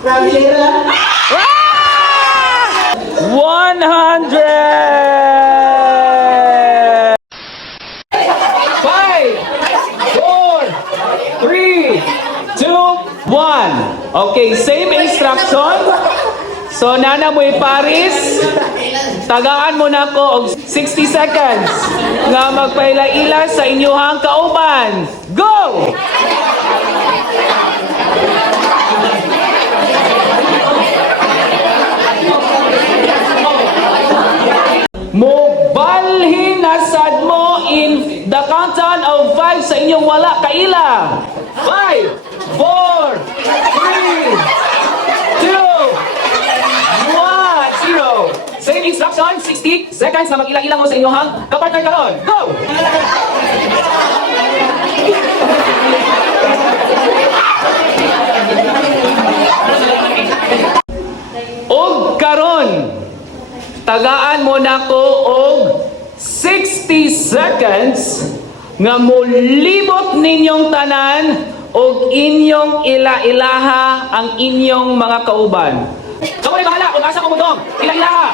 From Lira. 100! Five, four, three, two, one. Okay, same instruction. So, nana mo Paris, tagaan mo na ko og 60 seconds nga magpaila-ila sa inyuhang kauban. Go! Mobalhin nasad mo in the countdown of five sa inyong wala kaila. Five, four, three, two, one, zero. Same instruction, 60 seconds na mag-ilang-ilang sa inyong hang kapartner karon. Go! Og karon, tagaan mo na ko og 60 seconds nga mulibot ninyong tanan og inyong ila-ilaha ang inyong mga kauban. Kamu na bahala kung asa ko mo dong. Ila-ilaha.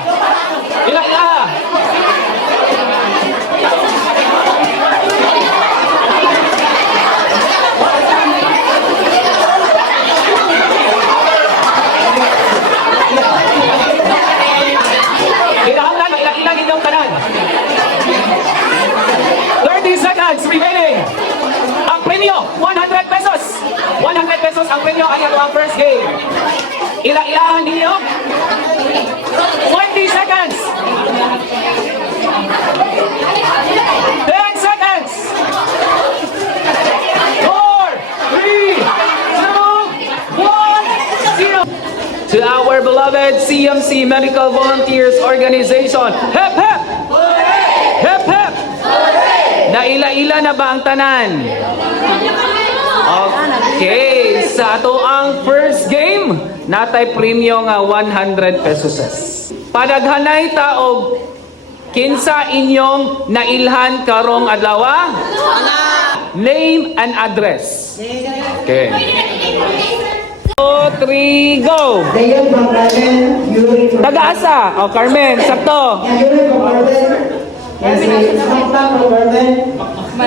Kinahanglan mailang-ilang inyong tanan. 30 seconds remaining. Ang premyo, 100 pesos. 100 pesos ang ay ang first game. Ila-ilahan ninyo. 20 seconds. 10 seconds. 4, 3, 2, 1, 0. To our beloved CMC Medical Volunteers Organization. Hep, hep! Hep, hep! Naila-ila na ba ang tanan? Okay, sa ato ang first game, natay premyo nga 100 pesos. Padaghanay taog kinsa inyong nailhan karong adlaw? Name and address. Okay. Two, three, go! Dayan from. Yuri Taga-asa? O, Carmen, sakto. Yuri from Carmen. From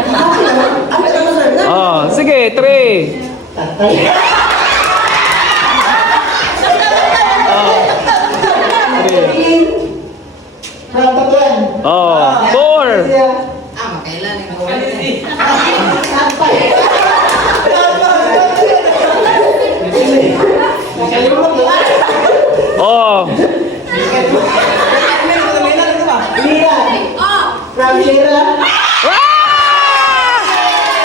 Carmen. Oh, sige, three. From Tabuan. Oh, four. Siya. Oh, Lian. From Lira.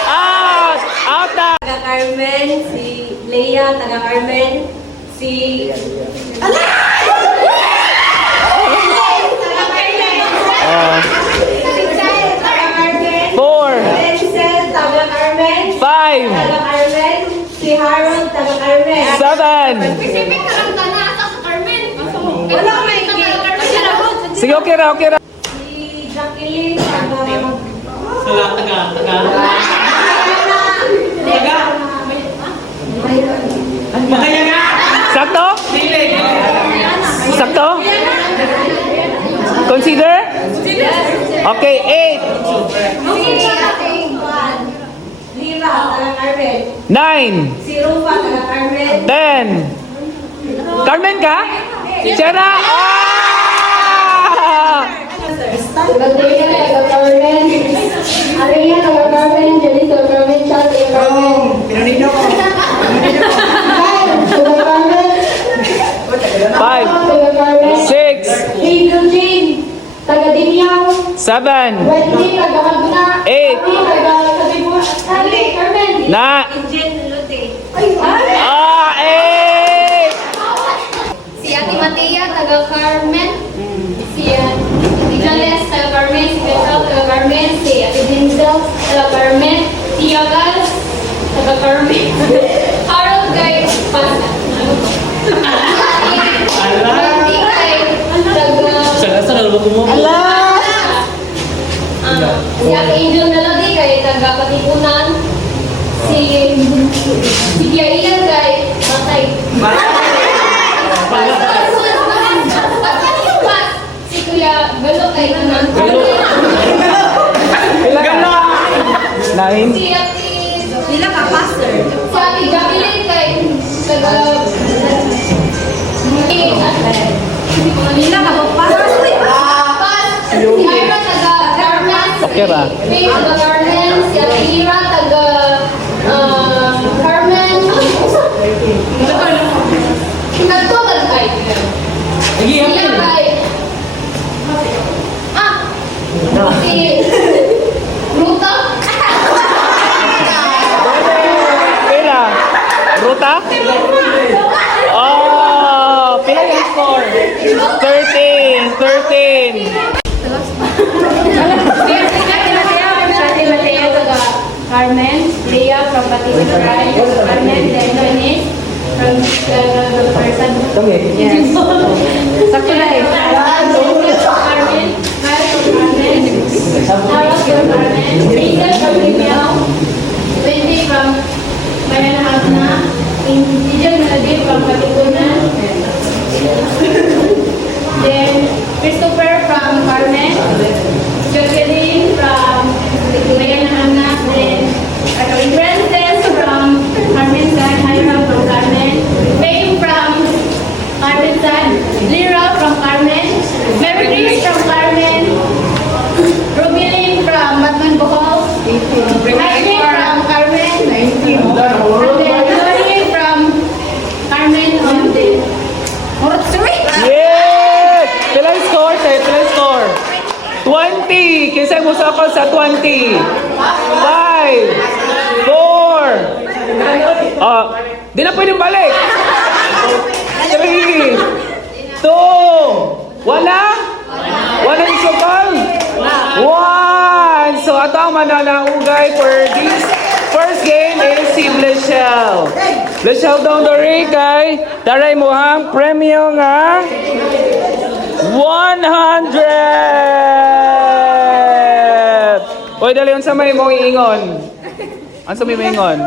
out! Out na! taga Carmen, si Leia, taga Carmen, si... Ala! Taga Carmen! Oh, Si Chel, taga Carmen. four. Denzel, taga Carmen. Five. Taga Carmen. Si Harold, taga Carmen. Seven. Isipin ka lang na sa Carmen. Wala may. Sige, okay ra, okay ra. Si Jacqueline, taga... Sakto? Sakto? Consider? Okay, eight, nine, ten. Carmen ka? Sera? Ah! Carmen. Aria taga Carmen. Jenny Carmen. Chad taga Carmen. Pinanino. Kyle taga Carmen. Five, Taga Carmen. six, Angel Jane taga Dinyaw. Seven. Eight. Na, ah, eight. Si Ate Matia, taga Carmen. Si uh, si Jales, taga Carmen. Si Petrol, taga Carmen. Si Ate Denzel, taga Carmen. Si Yagal, taga Carmen. Harold Gay, Pasa. Wendy Gay, taga... Ala! Si Ate Angel Melody kay taga Katipunan. Si si si Kuya Ian kay Matay. Si Kuya Galo kay Tanan. Pila ka? Nine. Si Ate Sila ka, pastor. si Ate Jacqueline kay taga Sila ka, pastor. Si taga Faye taga Garment. Si Ate Ira taga ah, Garment. Nagto taga kay. Siya kay Ah! Si Ruta? Pila? Ruta? Oh, pila yung score? 13, Carmen, Leah from Batista Drive, Carmen, then Dennis from uh, person. Yes. Sakto na eh. Carmen, Kyle from Carmen, Sarah from Carmen, Hazel from Limeo, Wendy from Mayanahagna, Indian Melody from Katipunan, then Christopher from Carmen, 20! Kinsa mo sa sa 20? 5! 4! Ah, di na pwedeng balik! 3! 2! Wala? Wala yung sukal? 1! So, ato ang mananaugay for this first game is si Blechel. Blechel down the ring kay Daray mo ang premyo nga 100! Dali sa may mong ingon. Ang sa may mo ingon?